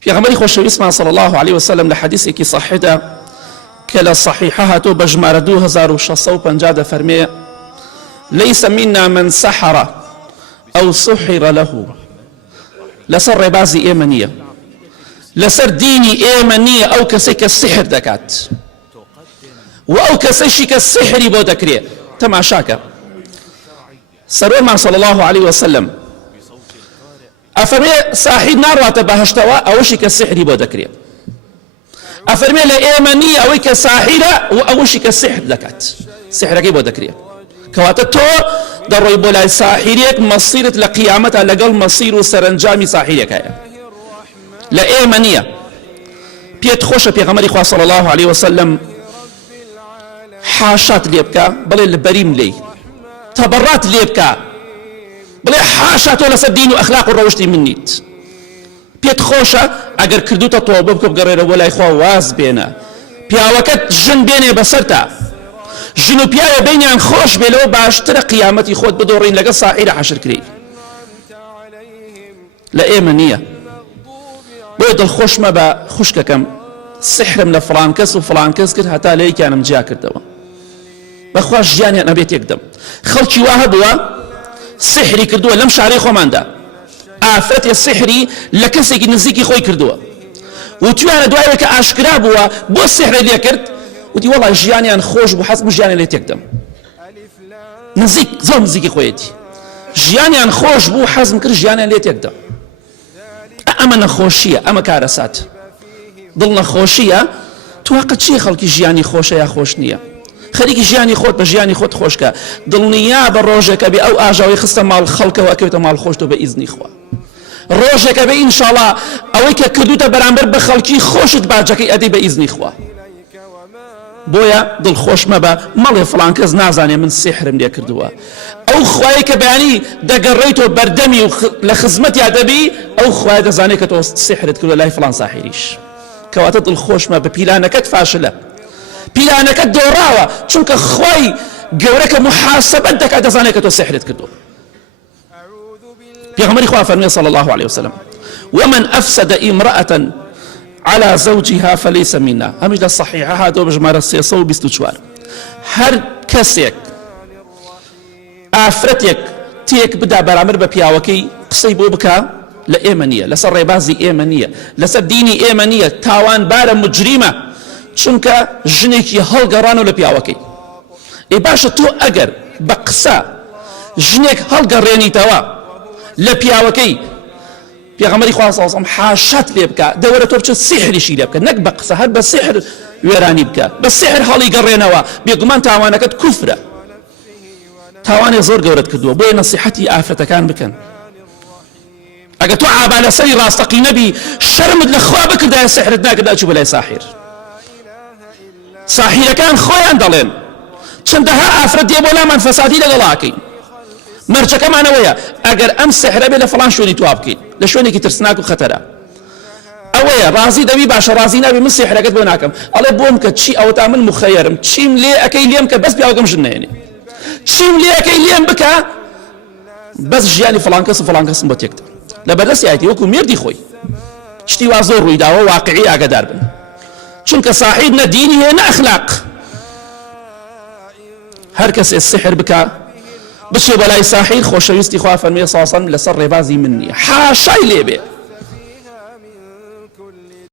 في غمري خوشويسمان صلى الله عليه وسلم لحديثك صحيحة كلا صحيحها تو بجمار 2650 فرمي ليس منا من سحر أو سحر له لسر بازي إيمانية لسر ديني إيمانية أو كسيك السحر دكات وأو كسيك السحر بو دكري تماشاك سرور مع صلى الله عليه وسلم أفرمي صاحب نار واتبهشتوا أوشك السحر بو دكري أفرمي لإيمانية أويك ساحرة وأوشك السحر دكات سحرك بو دكري كواتتو دروي بولاي ساحريك مصيرت لقيامتها لقل مصير سرنجامي ساحريك هيا لإيمانية بيت خوشة بيغمري خواه صلى الله عليه وسلم حاشات ليبكا بلي البريم لي تبرات ليبكا بلي حاشات ولا سدين وأخلاق الروشتي منيت بيت خوشة اگر كردوتا توببكو بقرير بولاي خواه واز بينا بياوكت جن بيني بسرتا جنو بياوه بيني عن خوش بلو باشتر قيامتي خود بدورين لقى صاحيرة حشر كري لإيمانية بيض الخوش ما با خوشك كم سحر من فلان كس وفلان كس كر هتا لي كان مجا كردوا بخواش جاني انا بيت يقدم خلشي واحد هو سحري كردوا لم شعري خو ماندا آفرتي السحري لكسك نزيكي خوي كردوا وتوانا دوايك اشكرا بوا بو السحر اللي كرت ودي والله جياني ان خوش بو حسب جياني اللي تقدم نزيك زوم نزيكي خويتي جياني ان خوش بو حزم كر جياني اللي تقدم اما نخوشيه اما كارسات ضلنا خوشيه توقت شي خلقي جياني خوشه يا خوش نيه خليكي جياني خوت بجياني خوت خوشكا ضلنيا بروجك بي او اجاوي خصه مال خلق واكبت مال خوشتو باذن اخوا روجك بي ان شاء الله اويك كدوته برامبر بخلقي خوشت باجكي ادي باذن اخوا بويا ضل خوش مبا مال فلان كز نازاني من السحر ملي كردوا او خوايك بيعني دقريتو بردمي لخزمتي ادبي او خوايا دزانيك تو السحر تقول لا فلان ساحريش كواتت الخوش ما ببيلانك فاشله بيلانك دوراوه چونك خواي گورك محاسبه دك دزانيك تو السحر تكدو بيغمري خوا فرمي صلى الله عليه وسلم ومن افسد امراه على زوجها فليس منا همش ده الصحيحه هذا بجمار السياسه بيستشوار هر كسيك آفرتك تيك بدا برامر ببياوكي قصي بوبكا لإيمانية لسر ريبازي إيمانية لسر ديني إيمانية تاوان بار مجرمة چونك جنك يهل قرانو لبياوكي إي باشا تو أقر بقصا جنك هل قراني توا لبياوكي بيغمري خواه صلى الله عليه وسلم حاشات ليبكا دورة توبش السحر شي ليبكا نك بقصا هل بالسحر ويراني بكا بالسحر هل يقرينوا بيقمان تاوانكت كفرة تاواني زور قورت كدوا بوي نصيحتي آفرة كان بكن اگه تو عبالة سري راستقي نبي شرمد لخوابك دا سحر دناك دا اشوف لي ساحر كان خويا اندلين چندها آفرة دي بولا من فسادي لغلاكي مرجك معنا ويا اگر ام سحر بي لفلان شوني توابكي لشوني كي ترسناك وخطرة اويا رازي دبي باشا رازي نبي من سحر قد بوناكم الله بومك تشي او تعمل مخيرم تشيم لي اكي ليمك بس بياوكم جنيني تشيم لي اكي ليم بكا بس جياني فلان كس وفلان كس مبتيكت لبرس يأتي وكو ميردي خوي شتي وازور رويدا وواقعي اقدار بن چونك صاحبنا ديني هنا اخلاق هركس السحر بكا بشي بلاي ساحر خوشويستي خواه فرمي صلى الله عليه وسلم لسر ربازي مني حاشاي ليبي